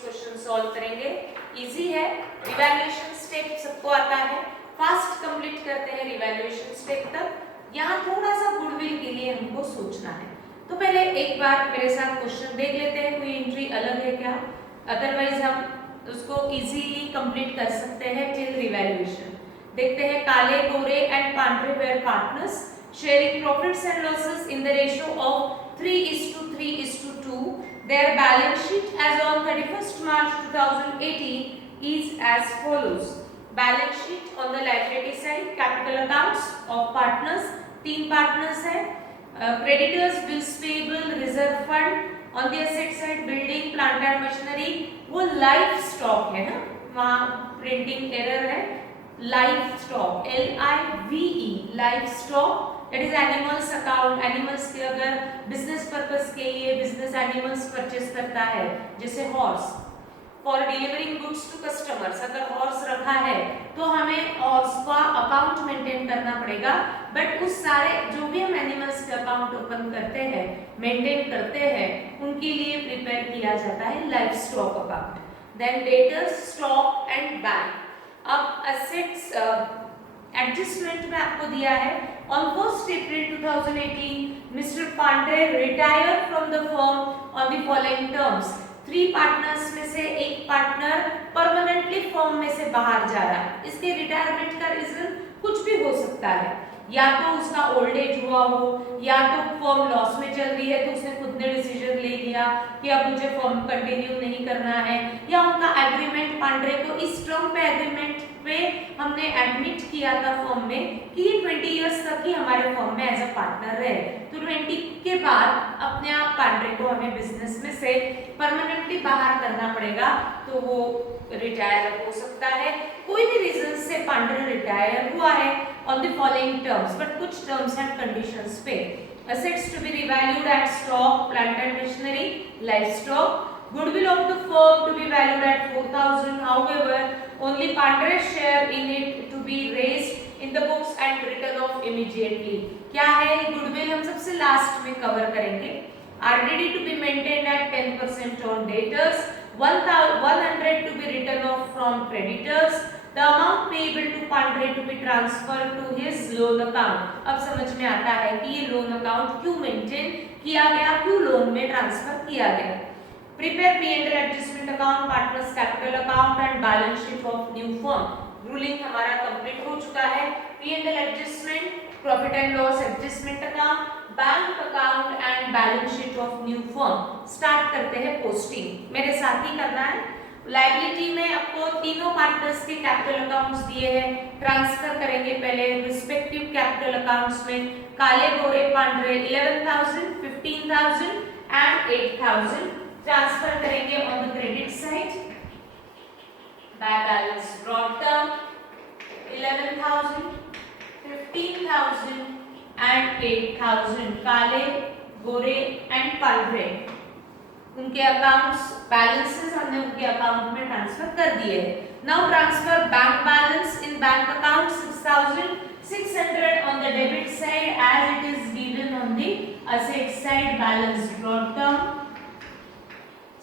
Question solve करेंगे। Easy है, revaluation step सबको आता है, फास्ट कंप्लीट करते हैं रिवैल्यूएशन स्टेप तक। यहाँ थोड़ा सा गुडविल के लिए हमको सोचना है, तो पहले एक बार मेरे साथ क्वेश्चन देख लेते हैं, कोई एंट्री अलग है क्या, अदरवाइज हम उसको इजीली कंप्लीट कर सकते हैं टिल रिवैल्यूएशन। देखते हैं, काले Gore and Pandhare were partners sharing profits and losses in the ratio of 3:3:2. Their balance sheet as on 31st March 2018 is as follows. Balance sheet on the liability side, capital accounts of partners, 3 partners है, creditors, bills payable, reserve fund. On the asset side, building, plant and machinery, वो life stock है ना, वहाँ printing error है, life stock LIVE life stock, that is animals account. Animals के अगर business purpose के लिए बिजनेस एनिमल्स परचेस करता है, जैसे horse, for delivering goods to customers, अगर हॉर्स रखा है तो हमें हॉर्स का अकाउंट मेंटेन करना पड़ेगा, बट उस सारे जो भी हम एनिमल्स के अकाउंट ओपन करते हैं, मेंटेन करते हैं, उनके लिए प्रिपेयर किया जाता है life stock account. Then debtors, stock and bank. अब असेट्स एडजस्टमेंट में आपको दिया है, on 1st April 2018 Mr. Pandey retired from the firm on the following terms. 3 partners में से एक पार्टनर परमानेंटली फर्म में से बाहर जा रहा है। इसके रिटायरमेंट का रीजन कुछ भी हो सकता है, या तो उसका ओल्ड एज हुआ हो, या तो फर्म लॉस में चल रही है तो उसने खुद ने डिसीजन ले लिया कि अब मुझे फर्म कंटिन्यू नहीं करना है, या उनका एग्रीमेंट पांड्रे को इस टर्म पे एग्रीमेंट पे हमने एडमिट किया था फर्म में कि 20 इयर्स तक ही हमारे फर्म में एज अ पार्टनर रहे, तो 20 के बाद अपने आप पांड्रे को हमें बिजनेस में से परमानेंटली बाहर करना पड़ेगा, तो वो रिटायर हो सकता है। कोई भी रीजन से पांड्रे रिटायर हुआ है on the following terms, but कुछ terms and conditions पे। Assets to be revalued at stock, plant and machinery, livestock. Goodwill of the firm to be valued at 4,000. However, only Pandre's share in it to be raised in the books and written off immediately. क्या है goodwill, हम सबसे last में cover करेंगे। RDD to be maintained at 10% on debtors. 100 to be written off from creditors. The amount payable to Pandre to be transferred to his loan account. अब समझ में आता है कि ये लोन अकाउंट क्यों मेंटेन किया गया, क्यों लोन में ट्रांसफर किया गया। Prepare P&L adjustment account, partners capital account and balance sheet of new firm. Ruling हमारा कंप्लीट हो चुका है। P&L adjustment, profit and loss adjustment account, bank account and balance sheet of new firm. Start करते हैं posting, मेरे साथ ही करना है। लायबिलिटी में आपको तीनों पार्टनर्स के कैपिटल अकाउंट्स दिए हैं, ट्रांसफर करेंगे पहले रिस्पेक्टिव कैपिटल अकाउंट्स में। काले गोरे पांड्रे 11,000, 15,000 एंड 8,000 ट्रांसफर करेंगे on the credit side. By balance broad term 11,000, 15,000 and 8,000 काले गोरे एंड पांड्रे, उनके अकाउंट्स बैलेंसेस हमने उनके अकाउंट में ट्रांसफर कर दिए हैं। Now transfer bank balance in bank account 6,600 on the debit side as it is given on the asset side. Balance broad term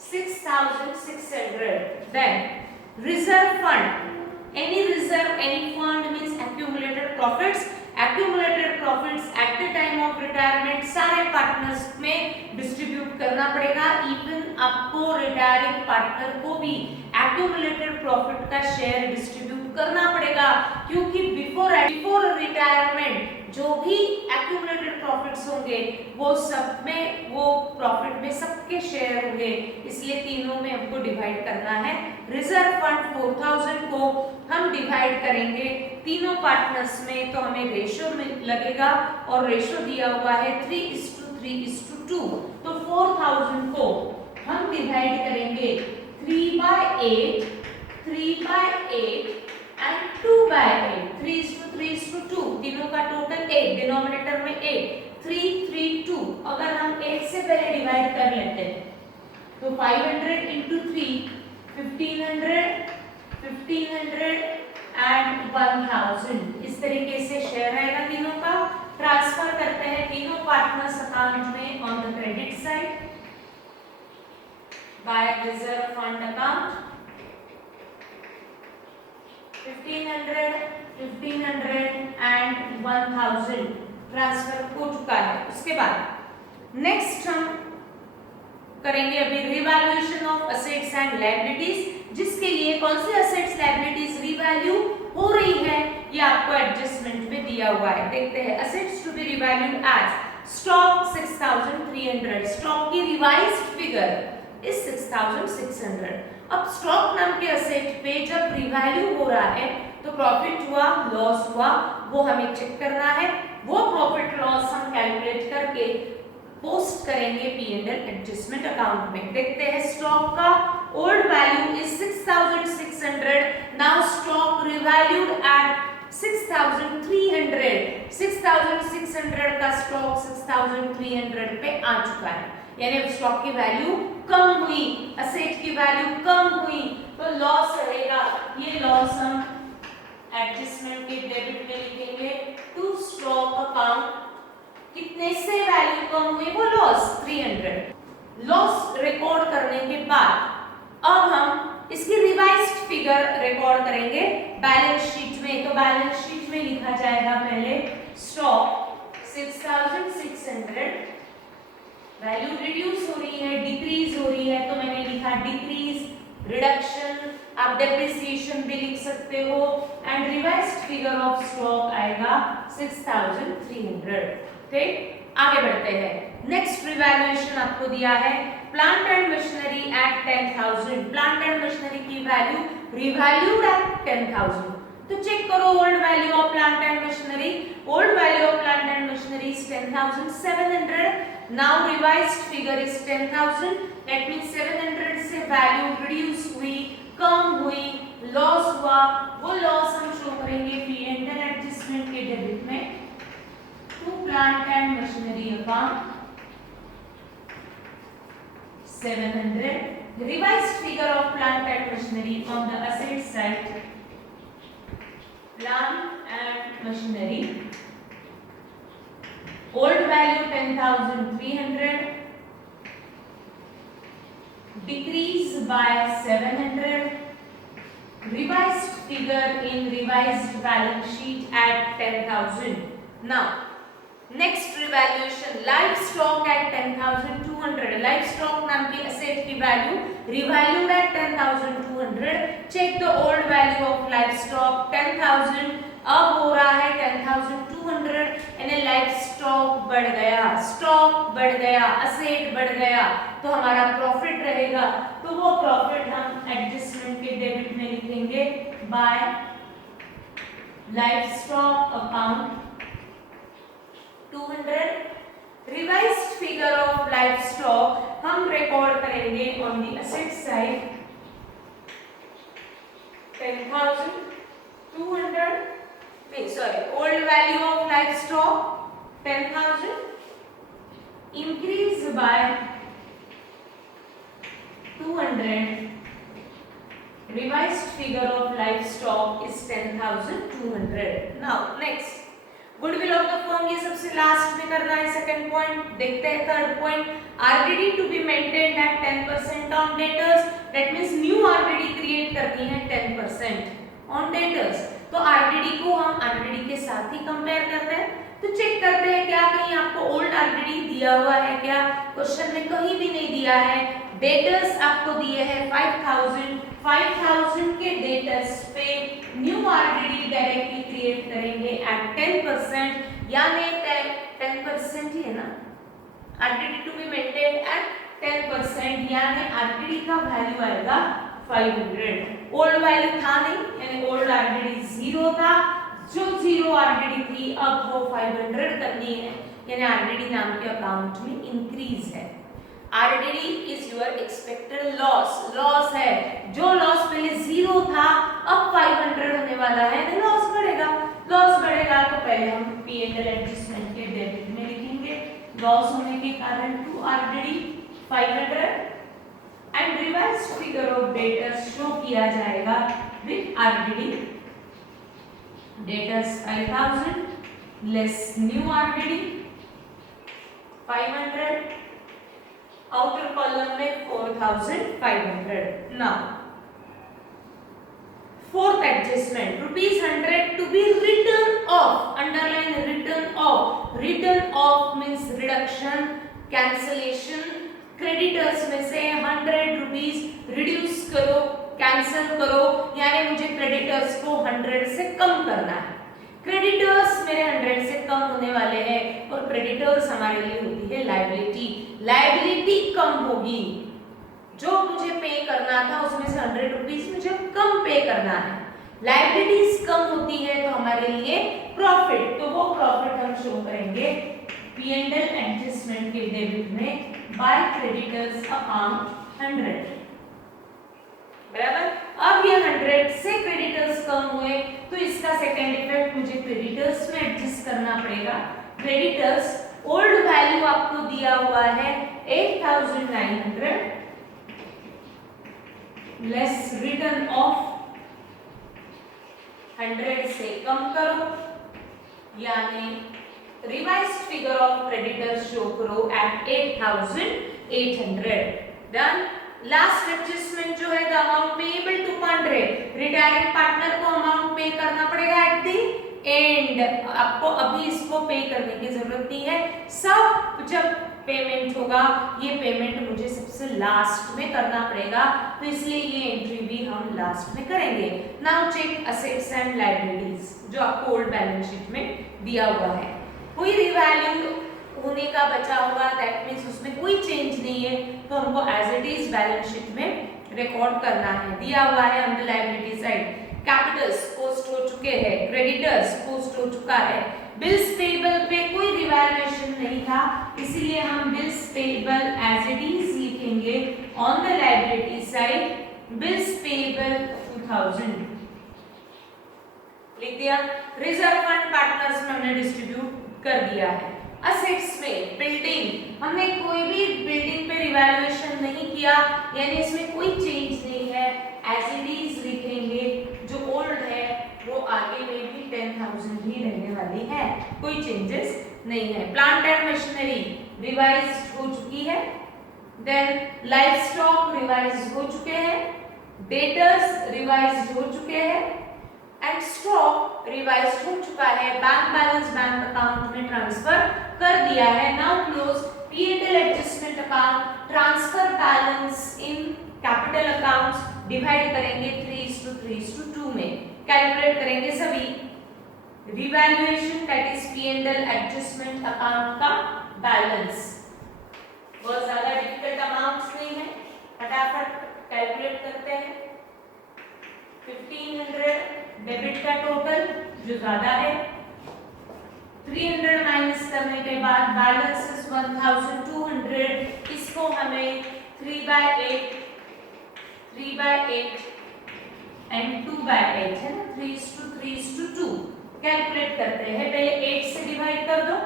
6,600। Then reserve fund, any reserve any fund means accumulated profits. Accumulated profits at the time of retirement सारे partners में distribute करना पड़ेगा। Even आपको retiring partner को भी accumulated profit का share distribute करना पड़ेगा, क्योंकि बिफोर रिटायरमेंट जो भी एक्यूमुलेटेड प्रॉफिट्स होंगे वो सब में, वो प्रॉफिट में सबके शेयर होंगे, इसलिए तीनों में हमको डिवाइड करना है। रिजर्व फंड 4,000 को हम डिवाइड करेंगे तीनों पार्टनर्स में, तो हमें रेशियो लगेगा और रेशियो दिया हुआ है 3:3:2। तो 4,000 को हम डिवाइड करेंगे 3/8, 3/8 एंड 2/8। 3:3:2 तीनों का टोटल 8, डिनोमिनेटर में 8, 3:3:2। अगर हम 8 से पहले डिवाइड कर लेते हैं तो 500 into 3 1500, 1500 एंड 1000। इस तरीके से शेयर रहेगा तीनों का। ट्रांसफर करते हैं तीनों पार्टनर्स अकाउंट में on the credit side. By reserve fund account 1500 and 1000 transfer हो चुका है। उसके बाद नेक्स्ट हम करेंगे अभी revaluation of assets and liabilities, जिसके लिए कौन सी असेट्स लायबिलिटीज रिवैल्यू हो रही है ये आपको एडजस्टमेंट में दिया हुआ है। देखते हैं assets to be revalued as stock 6300, stock की रिवाइज्ड फिगर इज 6600। अब स्टॉक नाम के असेट पे जब रिवैल्यू हो रहा है तो प्रॉफिट हुआ लॉस हुआ वो हमें चेक करना है। वो प्रॉफिट लॉस हम कैलकुलेट करके पोस्ट करेंगे P&L एडजस्टमेंट अकाउंट में। देखते हैं स्टॉक का old value is 6600, now stock revalued at 6300, 6600 का स्टॉक 6300 पे आ चुका है, यानी स्टॉक की वैल्यू कम हुई, असेट की वैल्यू कम हुई तो लॉस रहेगा। ये लॉस हम एडजस्टमेंट के डेबिट में लिखेंगे टू स्टॉक अकाउंट। कितने से वैल्यू कम हुई वो लॉस 300। लॉस रिकॉर्ड करने के बाद अब हम इसकी रिवाइज्ड फिगर रिकॉर्ड करेंगे बैलेंस शीट में। तो बैलेंस शीट में लिखा जाएगा पहले स्टॉक 6600, वैल्यू रिड्यूस हो रही है, डिक्रीज हो रही है, तो मैंने लिखा डिक्रीज, रिडक्शन, आप डेप्रिसिएशन भी लिख सकते हो, and revised figure of stock आएगा 6300। ठीक, आगे बढ़ते हैं। नेक्स्ट रिवैल्यूएशन आपको दिया है plant and machinery at 10000, plant and machinery की वैल्यू रिवैल्यूड एट 10000। तो चेक करो old value of plant and machinery, old value of plant and machinery is 10700, now revised figure is 10000, that means 700 से value reduce हुई, कम हुई, loss हुआ, वो loss हम show करेंगे P&L एडजस्टमेंट के डेबिट में to plant and machinery account 700, revised figure of plant and machinery on the asset side, plant and machinery, old value 10300, decrease by 700, revised figure in revised balance sheet at 10000. Now next revaluation livestock at 10200, livestock नाम की asset की value revalued at 10200। Check the old value of livestock 10000, अब हो रहा है 10200, यानी live stock बढ़ गया, स्टॉक बढ़ गया, असेट बढ़ गया, तो हमारा प्रॉफिट रहेगा। तो वो प्रॉफिट हम एडजस्टमेंट के डेबिट में लिखेंगे by livestock account 200, revised figure of livestock हम रिकॉर्ड करेंगे on the asset side 10200, old value of livestock 10000, increase by 200, revised figure of livestock is 10200. Now next goodwill of the firm, ये सबसे last में करना है। Second point देखते हैं। Third point RDD to be maintained at 10% on debtors, that means new RDD create करनी है 10% on debtors. तो आरडीडी को हम आरडीडी के साथ ही कंपेयर करते हैं। तो चेक करते हैं क्या कहीं आपको ओल्ड आरडीडी दिया हुआ है क्या, क्वेश्चन में कहीं भी नहीं दिया है। डेटर्स आपको दिए हैं 5000 के डेटर्स पे न्यू आरडीडी डायरेक्टली क्रिएट करेंगे एट 10%, यानी 10% ही है ना, RDD to be maintain at 10%, यानी आरडीडी का वैल्यू आएगा 500। ओल्ड वैल्यू था नहीं, यानी ओल्ड आरडीडी 0 था, जो 0 आरडीडी थी अब वो 500 करनी है, यानी आरडीडी नाम के अकाउंट में इंक्रीज है। RDD is your expected loss, loss है, जो लॉस पहले 0 था अब 500 होने वाला है, तो लॉस बढ़ेगा। लॉस बढ़ेगा तो पहले हम P&L एडजस्टमेंट के डेबिट में लिखेंगे लॉस होने के कारण to RDD 500 and revised figure of debtors show किया जाएगा with RDD debtors 5000 less new RDD 500 outer column में 4500। Now fourth adjustment, ₹100 to be written off, underline written off, written off means reduction, cancellation, creditors में से 100 rupees reduce करो, cancel करो, यानी मुझे creditors को 100 से कम करना है। क्रेडिटर्स मेरे 100 से कम होने वाले हैं और क्रेडिटर्स हमारे लिए होती है लायबिलिटी, लायबिलिटी कम होगी, जो मुझे पे करना था उसमें से 100 रुपीज मुझे कम पे करना है, लायबिलिटीज कम होती है तो हमारे लिए प्रॉफिट, तो वो प्रॉफिट हम शो करेंगे P&L एडजस्टमेंट के डेबिट में बाय क्रेडिटर्स अकाउंट 100। बराबर, अब ये 100 से क्रेडिटर्स कम हुए तो इसका सेकंड इफेक्ट मुझे क्रेडिटर्स में एडजस्ट करना पड़ेगा। क्रेडिटर्स ओल्ड वैल्यू आपको दिया हुआ है 8900 लेस रिटर्न ऑफ 100 से कम करो, यानी revised figure of creditors show करो एट 8800। डन। लास्ट एडजस्टमेंट जो है the amount payable to Pandre, retiring partner को अमाउंट पे करना पड़ेगा एट द एंड, आपको अभी इसको पे करने की जरूरत नहीं है, सब जब पेमेंट होगा ये पेमेंट मुझे सबसे लास्ट में करना पड़ेगा, तो इसलिए ये एंट्री भी हम लास्ट में करेंगे। Now check assets and liabilities जो आपको ओल्ड बैलेंस शीट में दिया हुआ है, कोई रिवैल्यू होने का बचा होगा, दैट मींस उसमें कोई चेंज नहीं है, तो हमको as it is balance sheet में रिकॉर्ड करना है। दिया हुआ है on the liability side capitals post हो चुके हैं, क्रेडिटर्स पोस्ट हो चुका है, बिल्स पेएबल पे कोई रिवैल्यूएशन नहीं था, इसलिए हम bills payable as it is लिखेंगे on the liability side bills payable 2000 लिख दिया। रिजर्व फंड पार्टनर्स में हमने डिस्ट्रीब्यूट कर दिया है। असेट्स में बिल्डिंग, हमने कोई भी बिल्डिंग पे रिवैल्यूएशन नहीं किया, यानी इसमें कोई चेंज नहीं है, एज इट इज लिखेंगे, जो ओल्ड है वो आगे में भी 10,000 ही रहने वाली है, कोई चेंजेस नहीं है। प्लांट एंड मशीनरी रिवाइज्ड हो चुकी है, देन लाइफ स्टॉक रिवाइज्ड हो चुके हैं, डेटर्स रिवाइज्ड हो चुके हैं एंड स्टॉक रिवाइज्ड हो चुका है, बैंक बैलेंस बैंक अकाउंट में ट्रांसफर कर दिया है। Now close P&L adjustment account, transfer balance in capital accounts, divide करेंगे 3:3:2 में, कैलकुलेट करेंगे सभी revaluation that is P&L adjustment account का बैलेंस। बहुत ज्यादा डिफिकल्ट अमाउंट्स नहीं है, फटाफट कैलकुलेट करते हैं। 1500 डेबिट का टोटल जो ज्यादा है, 300 माइनस करने के बाद बैलेंस इज 1200, इसको हमें 3/8 एंड 2/8 है ना, 3:3:2 कैलकुलेट करते हैं। पहले 8 से डिवाइड कर दो,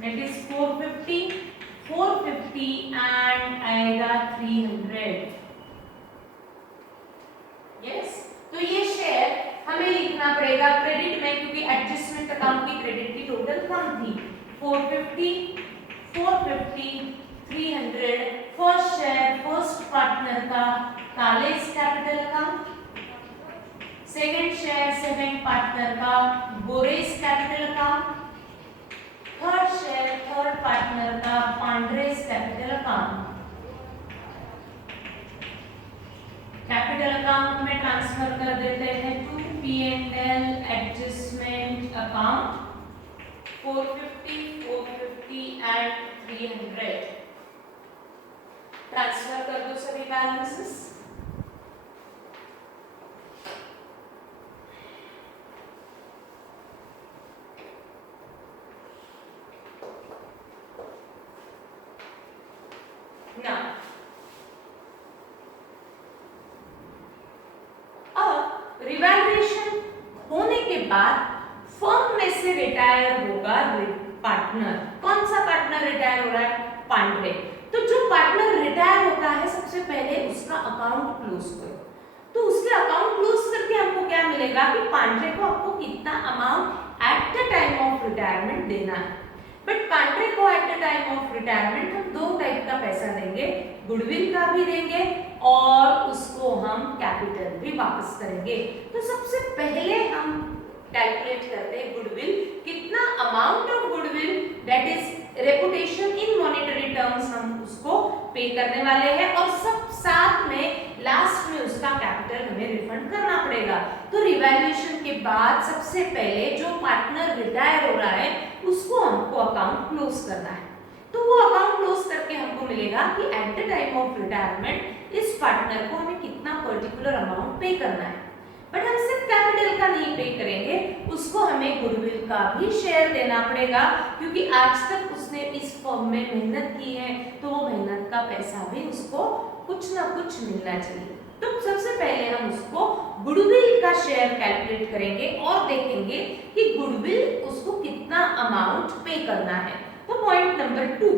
दैट इज 450 एंड आएगा 300। यस, तो ये शेयर हमें लिखना पड़ेगा क्रेडिट में, क्योंकि एडजस्टमेंट अकाउंट की क्रेडिट की टोटल कम थी। 450 300 फर्स्ट शेयर फर्स्ट पार्टनर का Kale's capital account, second share second partner का बोरेस capital account, third share third partner का Pandre's capital account. Capital account में ट्रांसफर कर देते हैं to P&L adjustment account, 450 and 300 transfer कर दो सभी बैलेंसेस। ना रिवैल्यूएशन होने के बाद फर्म में से रिटायर होगा पार्टनर। कौन सा पार्टनर रिटायर हो रहा है? पांड्रे। तो जो पार्टनर रिटायर होता है सबसे पहले उसका अकाउंट क्लोज करो, तो उसके अकाउंट क्लोज करके हमको क्या मिलेगा कि पांड्रे को आपको कितना amount at the time of retirement देना है। बट पांड्रे को eight the time of retirement हम दो टाइप का पैसा देंगे, गुडविल का भी देंगे और उसको हम कैपिटल भी वापस करेंगे। तो सबसे पहले हम कैलकुलेट करते हैं गुडविल, कितना amount of goodwill that is reputation in monetary terms हम उसको पे करने वाले हैं और सब साथ में लास्ट में उसका कैपिटल हमें रिफंड करना पड़ेगा। तो रिवैल्यूएशन के बाद सबसे पहले जो पार्टनर रिटायर हो रहा है उसको हमको अकाउंट क्लोज करना है। तो वो अकाउंट क्लोज करके हमको मिलेगा कि eight the time of retirement इस पार्टनर को हमें कितना पर्टिकुलर अमाउंट पे करना है। बट हम सिर्फ कैपिटल का नहीं पे करेंगे, उसको हमें गुडविल का भी शेयर देना पड़ेगा क्योंकि आज तक उसने इस फर्म में मेहनत की है तो वो मेहनत का पैसा भी उसको कुछ ना कुछ मिलना चाहिए। तो सबसे पहले हम उसको गुडविल का शेयर कैलकुलेट करेंगे और देखेंगे कि गुडविल उसको कितना अमाउंट पे करना है। तो पॉइंट नंबर 2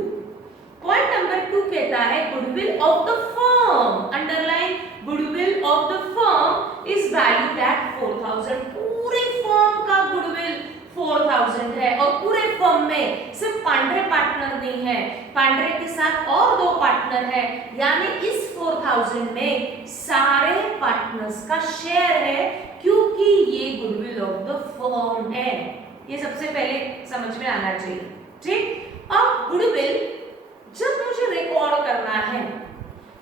कहता है goodwill of the firm, underline goodwill of the firm is valued at 4000। पूरे फर्म का गुडविल 4000 है और पूरे फर्म में सिर्फ पांड्रे पार्टनर नहीं है, पांड्रे के साथ और दो पार्टनर है, यानी इस 4000 में सारे पार्टनर्स का शेयर है क्योंकि ये गुडविल ऑफ द फर्म है। ये सबसे पहले समझ में आना चाहिए, ठीक। अब गुडविल जब मुझे रिकॉर्ड करना है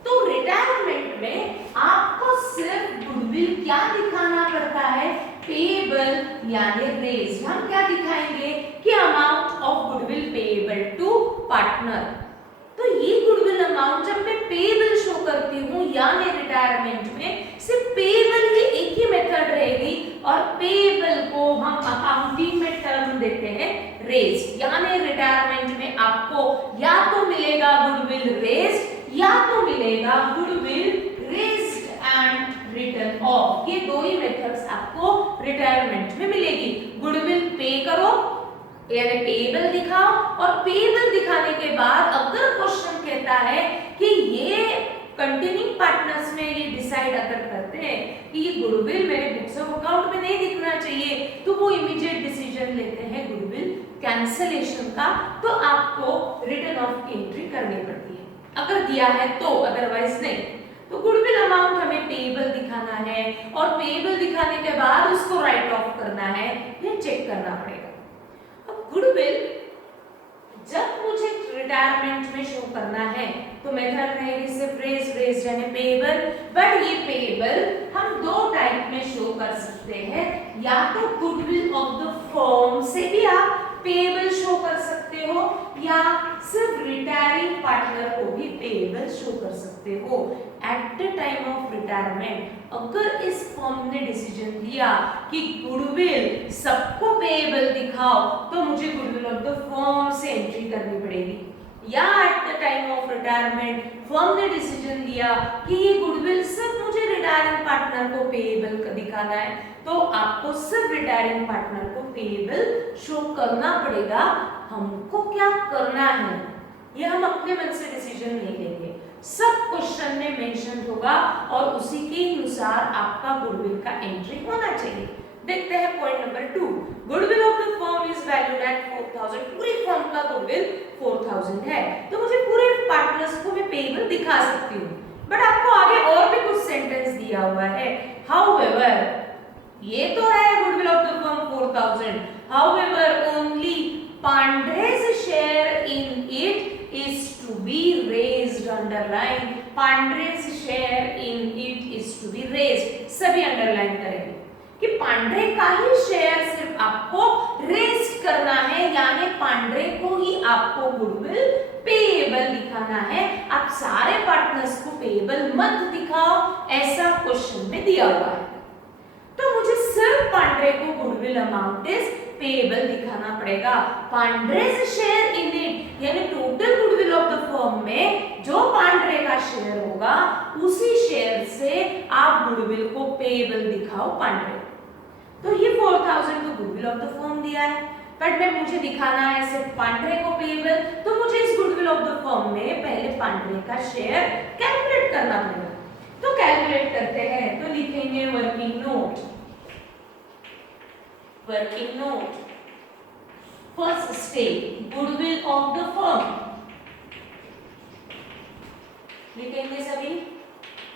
तो रिटायरमेंट में आपको सिर्फ गुडविल क्या दिखाना पड़ता है, पेएबल यानी रेज। हम क्या दिखाएंगे कि amount of goodwill payable to partner. तो ये गुडविल अमाउंट जब मैं पेएबल शो करती हूँ यानी रिटायरमेंट में सिर्फ पेएबल ही एक ही मेथड रहेगी और पेएबल को हम अकाउंटिंग में टर्म देते हैं रेज, यानी रिटायरमेंट में आपको या तो मिलेगा गुडविल रेज्ड या तो मिलेगा goodwill raised and written off. ये दो ही मेथड्स आपको रिटायरमेंट में मिलेगी। गुडविल पे करो यानी पेएबल दिखाओ और पेएबल दिखाने के बाद अगर क्वेश्चन कहता है कि ये कंटिन्यूइंग पार्टनर्स में ये डिसाइड अगर करते हैं कि ये गुडविल मेरे बुक्स ऑफ अकाउंट में नहीं दिखना चाहिए तो वो इमीडिएट डिसीजन लेते हैं गुडविल कैंसलेशन का। तो आपको रिटर्न ऑफ की एंट्री करनी पड़ती है अगर दिया है तो, अदरवाइज नहीं। तो गुडविल अमाउंट हमें पेएबल दिखाना है और पेएबल दिखाने के बाद उसको राइट ऑफ करना है, ये चेक करना पड़ेगा। अब गुडविल जब मुझे रिटायरमेंट में शो करना है तो मेथड रहेगी सिर्फ रेज यानी पेएबल। बट ये पेएबल हम दो टाइप में शो कर सकते हैं, या तो गुडविल ऑफ द फर्म से भी आप पेएबल शो कर सकते हो या सिर्फ रिटायरिंग पार्टनर को भी पेएबल शो कर सकते हो। Eight the time of retirement अगर इस फर्म ने डिसीजन लिया कि गुडविल सबको पेएबल दिखाओ तो मुझे गुडविल ऑफ द फर्म से एंट्री करनी पड़ेगी, या eight the time of retirement firm ने डिसीजन लिया कि ये गुडविल सिर्फ मुझे रिटायरिंग पार्टनर को पेएबल दिखाना है तो आपको सिर्फ रिटायरिंग पार्टनर को पेएबल शो करना पड़ेगा। हमको क्या करना है ये हम अपने मन से डिसीजन नहीं लेंगे, सब क्वेश्चन में मेंशन होगा और उसी के अनुसार आपका गुडविल का एंट्री होना चाहिए। देखते हैं point number 2, goodwill of the firm is valued at 4000। पूरी फर्म का गुडविल 4000 है तो मुझे पूरे पार्टनर्स को मैं पेएबल दिखा सकती हूँ। बट आपको आगे और भी कुछ सेंटेंस दिया हुआ है, हाउएवर ये तो है goodwill of the firm 4000, however only Pandre's share in it is to be raised, underline Pandre's share in it is to be raised, सभी अंडरलाइन करेंगे कि पांड्रे का ही शेयर सिर्फ आपको रेज्ड करना है, यानी पांड्रे को ही आपको गुडविल पेएबल दिखाना है। आप सारे पार्टनर्स को पेएबल मत दिखाओ, ऐसा क्वेश्चन में दिया हुआ है। तो मुझे सिर्फ पांड्रे को गुडविल अमाउंट इज पेएबल दिखाना पड़ेगा। पांड्रेज शेयर इन इट यानी total goodwill of the firm में जो पांड्रे का शेयर होगा उसी शेयर से आप गुडविल को पेएबल दिखाओ पांड्रे। तो ये 4000 तो गुडविल ऑफ द फर्म दिया है, बट मैं मुझे दिखाना है सिर्फ पांड्रे को पेएबल, तो मुझे इस गुडविल ऑफ द फर्म में पहले पांड्रे का शेयर कैलकुलेट करना पड़ेगा। तो कैलकुलेट करते हैं, तो लिखेंगे working node first step goodwill of the firm लिखेंगे सभी।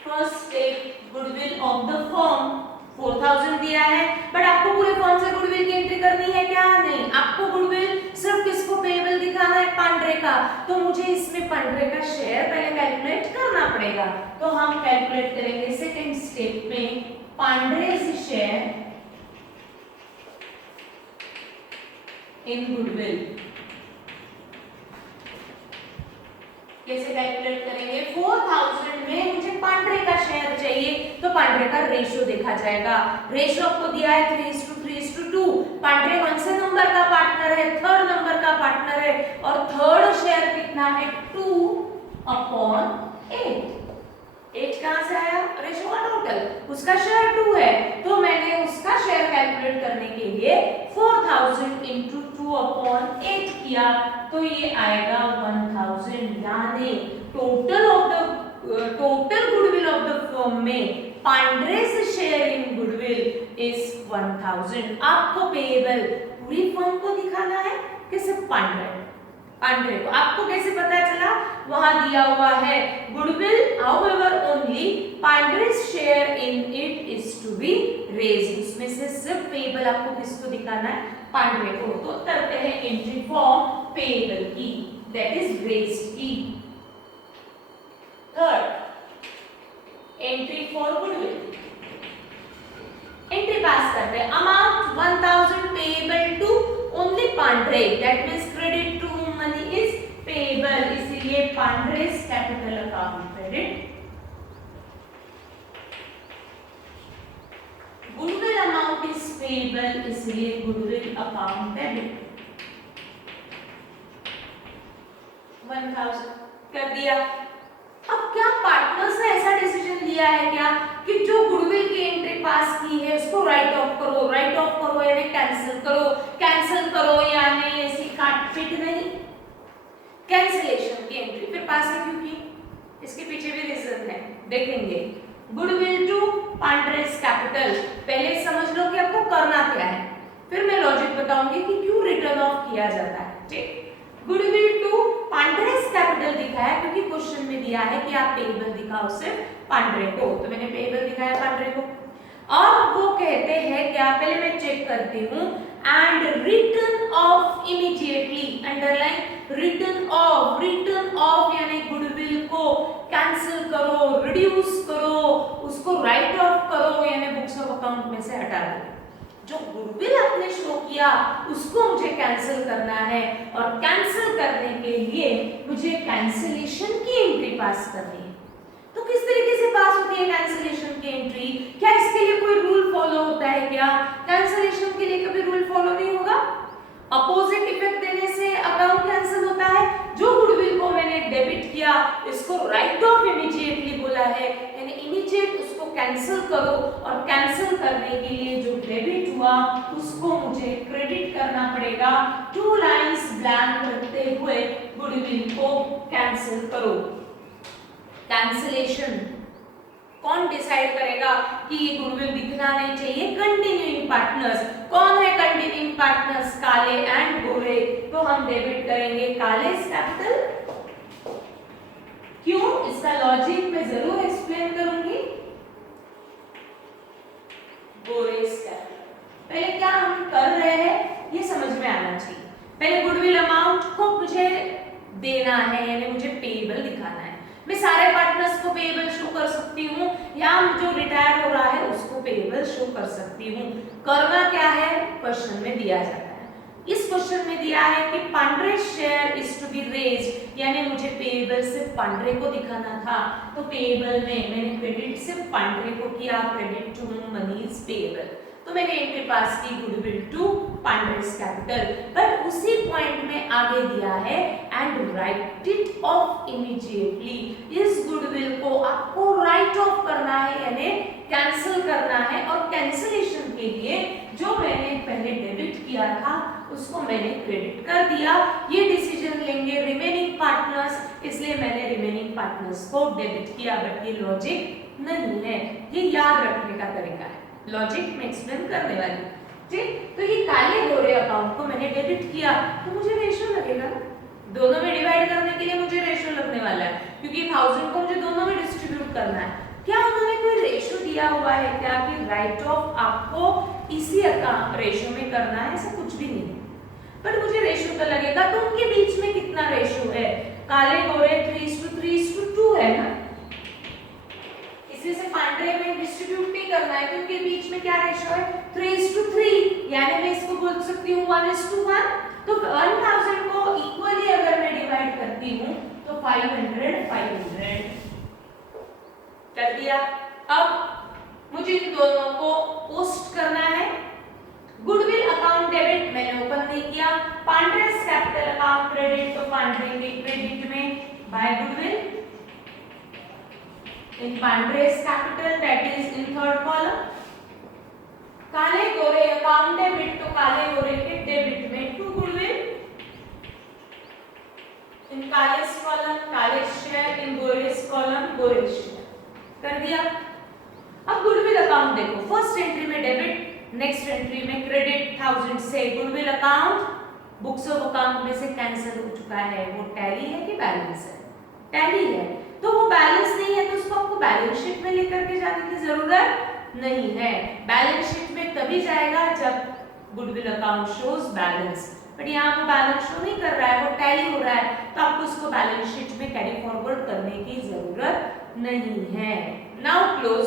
First step goodwill of the firm 4000 दिया है, बट आपको पूरे फर्म से गुडविल की एंट्री करनी है क्या? नहीं, आपको गुडविल सिर्फ किसको पेएबल दिखाना है? पांड्रे का। तो मुझे इसमें पांड्रे का शेयर पहले कैलकुलेट करना पड़ेगा। तो हम कैलकुलेट करेंगे सेकंड स्टेप में पांड्रेज शेयर इन गुडविल। कैसे कैलकुलेट करेंगे? 4000 में मुझे पांड्रे का शेयर चाहिए, तो पांड्रे का रेशियो देखा जाएगा। रेशियो आपको दिया है 3:2। पांड्रे कौन से नंबर का पार्टनर है? थर्ड नंबर का पार्टनर है, और थर्ड शेयर कितना है? 2/8। 8 कहां से आया? रेशियो का टोटल, उसका शेयर 2 है, तो मैंने उसका शेयर कैलकुलेट करने के लिए 4000 into 2/8 किया, तो ये आएगा 1000। यानी total goodwill of the firm में पांड्रेज शेयर इन गुडविल इज 1000। आपको पेएबल पूरी फर्म को दिखाना है कि सिर्फ पांड्रे को? आपको कैसे पता चला? वहां दिया हुआ है goodwill however only Pandre's share in it is to be raised. उसमें से सिर्फ पेएबल आपको किसको दिखाना है? पांड्रे को। तो करते हैं एंट्री फॉर पेएबल की, दैट इज रेज्ड की। Third entry for goodwill, entry pass करते हैं। Amount 1000 payable to only Pandre, that means credit to whom money is payable, इसलिए Pandre's capital account credit. Goodwill amount is payable, इसलिए goodwill account debit. 1000 कर दिया। अब क्या partners ने ऐसा डिसीजन लिया है क्या कि जो गुडविल की एंट्री पास की है उसको राइट ऑफ करो यानी कैंसिल करो यानी ऐसी काट पीट नहीं, कैंसिलेशन की एंट्री फिर पास है क्योंकि इसके पीछे भी रीजन है, देखेंगे। गुडविल टू पांड्रेज कैपिटल, पहले समझ लो कि आपको करना क्या है, फिर मैं लॉजिक बताऊंगी कि क्यों रिटर्न ऑफ किया जाता है। ठीक, गुडविल टू पांड्रेज कैपिटल दिखाया क्योंकि क्वेश्चन में दिया है कि आप पेएबल दिखाओ सिर्फ पांड्रे को, तो मैंने पेएबल दिखाया पांड्रे को। अब वो कहते हैं क्या, पहले मैं चेक करती हूँ, and return of immediately, underline return of यानी गुडविल को कैंसिल करो, रिड्यूस करो, उसको राइट ऑफ करो यानी बुक्स ऑफ अकाउंट में से हटा दो। जो गुडविल आपने शो किया उसको मुझे कैंसिल करना है, और कैंसिल करने के लिए मुझे कैंसिलेशन की एंट्री पास करनी है। तो किस तरीके से पास होती है कैंसिलेशन की एंट्री? क्या इसके लिए कोई रूल फॉलो होता है क्या? कैंसिलेशन के लिए कभी रूल फॉलो नहीं होगा। अपोजिट इफेक्ट देने से अकाउंट कैंसिल होता है। जो गुडविल को मैंने डेबिट किया इसको राइट ऑफ इमीडिएटली बोला है, यानी इमीडिएट उसको कैंसिल करो, और कैंसिल करने के लिए जो डेबिट हुआ उसको मुझे क्रेडिट करना पड़ेगा। 2 लाइंस ब्लैंक रखते हुए गुडविल को कैंसिल करो। कैंसिलेशन कौन डिसाइड करेगा कि ये गुडविल दिखना नहीं चाहिए? Continuing partners. कौन है कंटिन्यूइंग पार्टनर्स? काले एंड गोरे। तो हम डेबिट करेंगे कालेस कैपिटल। क्यों? इसका लॉजिक मैं जरूर एक्सप्लेन करूंगी। गोरेस कैपिटल। पहले क्या हम कर रहे हैं ये समझ में आना चाहिए। पहले गुडविल अमाउंट को मुझे देना है, यानी मुझे पेएबल दिखाना है। मैं सारे पार्टनर्स को पेएबल शो कर सकती हूँ, या जो रिटायर हो रहा है उसको पेएबल शो कर सकती हूँ। करना क्या है क्वेश्चन में दिया जाता है। इस क्वेश्चन में दिया है कि Pandre's share is to be raised, यानी मुझे पेएबल सिर्फ पांड्रे को दिखाना था, तो पेएबल में मैंने क्रेडिट सिर्फ पांड्रे को किया, credit to whom money is payable। तो मैंने एंट्री पास की गुडविल टू पांड्रेज कैपिटल, बट उसी पॉइंट में आगे दिया है and write it off immediately. इस गुडविल को आपको राइट ऑफ करना है यानी कैंसिल करना है, और कैंसिलेशन के लिए जो मैंने पहले डेबिट किया था उसको मैंने क्रेडिट कर दिया। ये डिसीजन लेंगे रिमेनिंग पार्टनर्स, इसलिए मैंने रिमेनिंग पार्टनर्स को डेबिट किया, बट ये लॉजिक नहीं है, ये याद रखने का तरीका है। लॉजिक में एक्सप्लेन करने वाली। ठीक, तो ये काले गोरे अकाउंट को मैंने डेबिट किया तो मुझे रेशियो लगेगा ना, दोनों में डिवाइड करने के लिए मुझे रेशियो लगने वाला है क्योंकि 1000 को मुझे दोनों में डिस्ट्रीब्यूट करना है। क्या उन्होंने कोई रेशियो दिया हुआ है क्या कि राइट ऑफ आपको इसी रेशियो में करना है? ऐसा कुछ भी नहीं है, पर मुझे रेशियो तो लगेगा। तो उनके बीच में कितना रेशियो है? काले गोरे 3:3:2 है ना, इसी से पांडे में डिस्ट्रीब्यूट नहीं करना है तो उनके बीच में क्या रेशियो है? 3:3, यानी मैं इसको बोल सकती हूँ 1:1। तो 1000 को इक्वली अगर मैं डिवाइड करती हूँ तो 500 कर दिया। अब मुझे इन दोनों को पोस्ट करना है। गुडविल अकाउंट डेबिट मैंने ओपन नहीं किया, पांड्रेस कैपिटल अकाउंट क्रेडिट, तो पांड्रे के क्रेडिट में by goodwill in Pandre's capital, that is in third column. Kale Gore account debit, तो काले गोरे के डेबिट में to goodwill in Kale's column Kale's share, in Gore's column Gore's share कर दिया। अब गुडविल अकाउंट देखो, फर्स्ट एंट्री में डेबिट, नेक्स्ट एंट्री में क्रेडिट 1000 से goodwill account books of account में से कैंसिल हो चुका है। वो टैली है कि बैलेंस है? टैली है, तो वो बैलेंस नहीं है तो उसको आपको बैलेंस शीट में लेकर के जाने की जरूरत नहीं है। बैलेंस शीट में तभी जाएगा जब goodwill account shows balance, but यहाँ वो बैलेंस शो नहीं कर रहा है, वो टैली हो रहा है, तो आपको उसको बैलेंस शीट में कैरी फॉरवर्ड करने की जरूरत नहीं है। Now close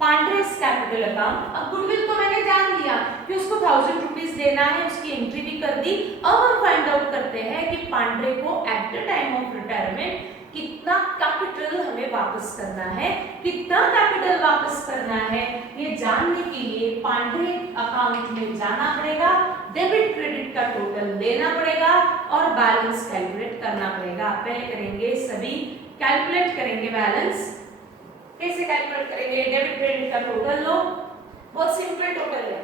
Pandre's capital account. अब गुडविल को मैंने जान लिया कि उसको 1000 रुपीज देना है, उसकी एंट्री भी कर दी। अब हम फाइंड आउट करते हैं कि पांड्रे को eight the time of retirement कितना कैपिटल हमें वापस करना है, कितना कैपिटल वापस करना है, ये जानने के लिए पांड्रे अकाउंट में जाना पड़ेगा, डेबिट क्रेडिट का टोटल लेना पड़ेगा और बैलेंस कैलकुलेट करना पड़ेगा। पहले करेंगे सभी कैलकुलेट करेंगे बैलेंस। कैसे कैलकुलेट करेंगे? डेबिट क्रेडिट का टोटल लो, बहुत सिंपल टोटल है,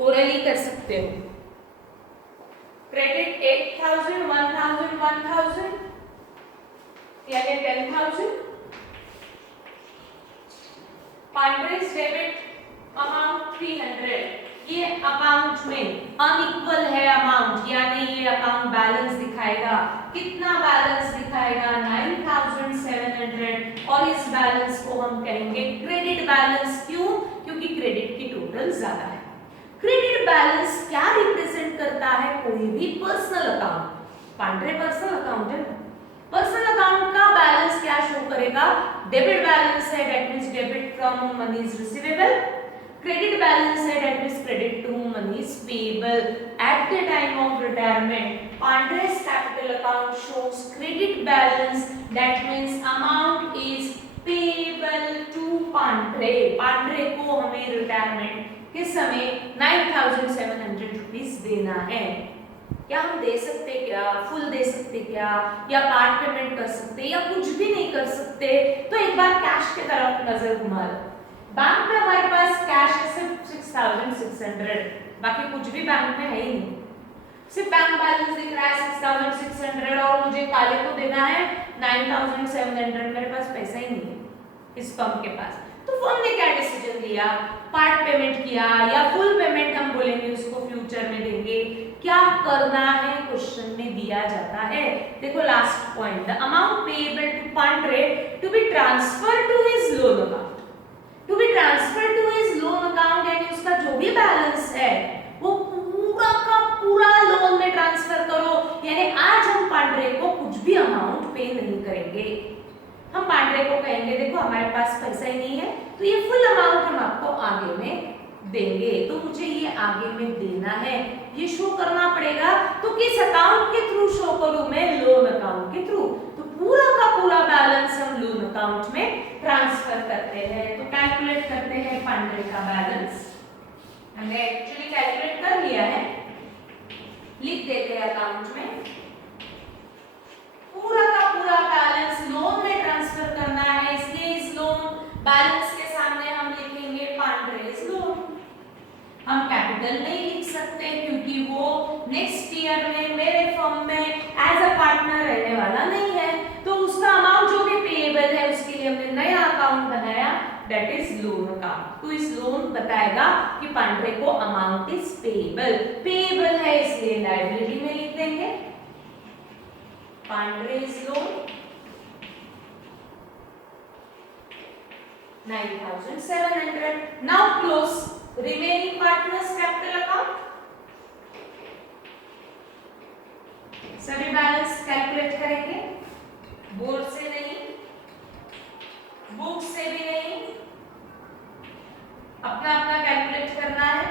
ओरली कर सकते हो। क्रेडिट 8000 1000 1000 यानी 10000। पांड्रेस डेबिट अमाउंट 300, ये अकाउंट में अनइक्वल है अमाउंट, यानी ये अकाउंट बैलेंस दिखाएगा, कितना बैलेंस दिखाएगा? 9700, और इस बैलेंस को हम कहेंगे क्रेडिट बैलेंस। क्यों? क्योंकि क्रेडिट की टोटल ज्यादा है। क्रेडिट बैलेंस क्या रिप्रेजेंट करता है? कोई भी personal account, Pandre personal account है, पर्सनल अकाउंट का बैलेंस क्या शो करेगा? डेबिट बैलेंस है, that means debit from whom money is receivable, credit balance है, that means credit to whom money is payable at the time of retirement. Pandre's capital account shows credit balance, that means amount is payable to Pandre. Pandre को हमें retirement के समय 9700 rupees देना है। क्या हम दे सकते क्या? फुल दे सकते क्या? या पार्ट पेमेंट कर सकते या कुछ भी नहीं कर सकते? तो एक बार कैश की तरफ नजर घुमा लो। बैंक में हमारे पास कैश है सिर्फ 6600, बाकी कुछ भी बैंक में है ही नहीं, सिर्फ बैंक बैलेंस दिख रहा है 6600 और मुझे काले को देना है 9700। मेरे पास पैसा ही नहीं है इस फर्म के पास। तो फर्म ने क्या डिसीजन लिया? पार्ट पेमेंट किया या फुल पेमेंट हम बोलेंगे उसको फ्यूचर में देंगे। क्या करना है क्वेश्चन में दिया जाता है। देखो last point, the amount payable to Pandre to be transferred to his loan account, to be transferred to his loan account, यानी उसका जो भी बैलेंस है वो पूरा का पूरा लोन में ट्रांसफर करो। यानी आज हम पांड्रे को कुछ भी अमाउंट पे नहीं करेंगे, हम पांड्रे को कहेंगे देखो हमारे पास पैसा ही नहीं है तो ये फुल अमाउंट हम आपको आगे में देंगे, तो मुझे ये आगे में देना है, ये शो करना पड़ेगा। तो किस अकाउंट के थ्रू शो करूं मैं? लोन अकाउंट के थ्रू। तो पूरा का पूरा बैलेंस हम लोन अकाउंट में ट्रांसफर करते हैं। तो कैलकुलेट करते हैं पांड्रे का बैलेंस। हमने एक्चुअली कैलकुलेट कर लिया है, लिख देते हैं अकाउंट में। पूरा का पूरा बैलेंस लोन में ट्रांसफर करना है, इसलिए इस लोन बैलेंस के सामने हम लिखेंगे पांड्रेस लोन। हम कैपिटल नहीं लिख सकते क्योंकि वो नेक्स्ट ईयर में मेरे फर्म में एज अ पार्टनर रहने वाला नहीं है, तो उसका अमाउंट जो भी पेएबल है उसके लिए हमने नया अकाउंट अकाउंट बनाया, दैट इज लोन अकाउंट। तो इस लोन बताएगा कि पांड्रे को अमाउंट इज पेएबल, पेएबल है इसलिए लायबिलिटी में लिख देंगे Pandre's loan 9,700। Now close remaining partners capital account. सभी बैलेंस कैलकुलेट करेंगे, बोर्ड से नहीं, बुक से भी नहीं, अपना अपना कैलकुलेट करना है।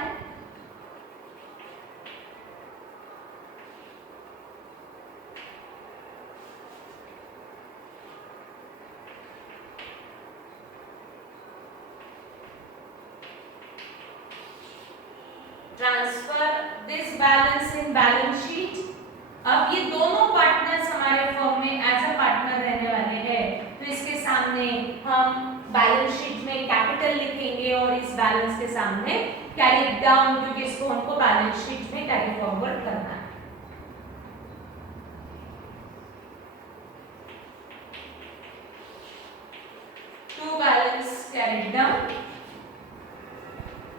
Transfer this balance in balance sheet. अब ये दोनों पार्टनर्स हमारे फर्म में एज अ पार्टनर रहने वाले हैं, तो इसके सामने हम बैलेंस शीट में कैपिटल लिखेंगे और इस बैलेंस के सामने कैरी डाउन, क्योंकि इसको हमको बैलेंस शीट में कैरी फॉरवर्ड करना है। To balance carry down,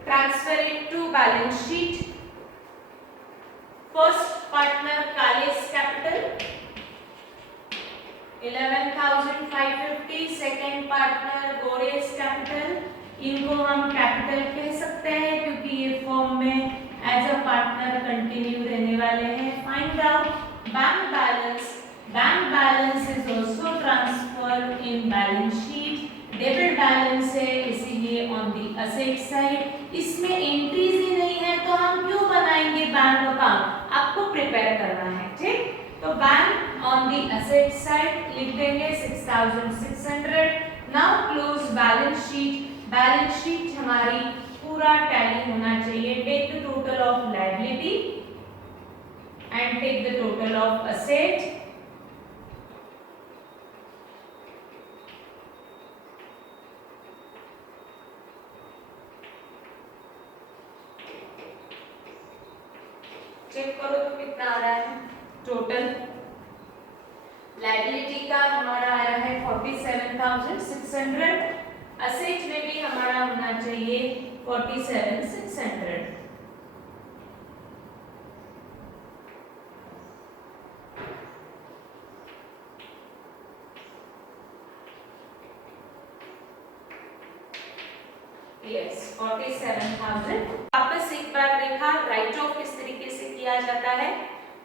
transfer it to balance sheet. First partner Kale's capital 11,550, second partner Gore's capital, इनको हम कैपिटल कह सकते हैं क्योंकि ये फर्म में एज अ पार्टनर कंटिन्यू रहने वाले हैं। Find out bank balance, bank balance is also transferred in balance sheet. Debit balance है इसीलिए ऑन द असेट साइड, इसमें एंट्रीज ही नहीं है तो हम क्यों बनाएंगे बैंक अकाउंट, आपको प्रिपेयर करना है, ठीक। तो bank on the asset side लिख देंगे 6,600। Now close balance sheet. Balance sheet हमारी पूरा टैली होना चाहिए। Take the total of liability and take the total of asset. Check करो तो कितना आ रहा है टोटल। लायबिलिटी का हमारा आया है 47,600, असेट में भी हमारा होना चाहिए 47,600। यस 47,000। वापस एक बार देखा राइट ऑफ किस तरीके से किया जाता है,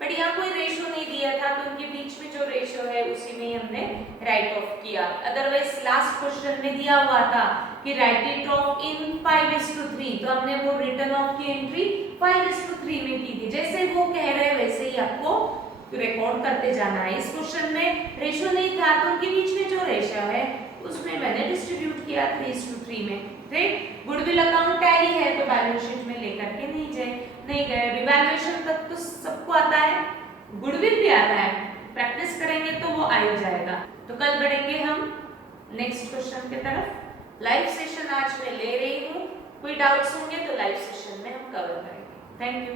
बट यहाँ कोई रेशो नहीं दिया था तो उनके बीच में जो रेशो है उसी में ही हमने राइट ऑफ किया। अदरवाइज लास्ट क्वेश्चन में दिया हुआ था कि राइट इट ऑफ इन 5:3, तो हमने वो रिटर्न ऑफ की एंट्री 5:3 में की थी। जैसे वो कह रहे हैं वैसे ही आपको रिकॉर्ड करते जाना है। इस क्वेश्चन में रेशो नहीं था तो उनके बीच में जो रेशो है उसमें मैंने डिस्ट्रीब्यूट किया 3:3 में, राइट। गुडविल अकाउंट टैली है तो बैलेंस शीट में लेकर के नहीं गए। रिवैल्यूएशन तक तो सबको आता है, गुडविल भी आता है, प्रैक्टिस करेंगे तो वो आ ही जाएगा। तो कल बढ़ेंगे हम नेक्स्ट क्वेश्चन की तरफ। लाइव सेशन आज मैं ले रही हूँ, कोई डाउट्स होंगे तो लाइव सेशन में हम कवर करेंगे। Thank you.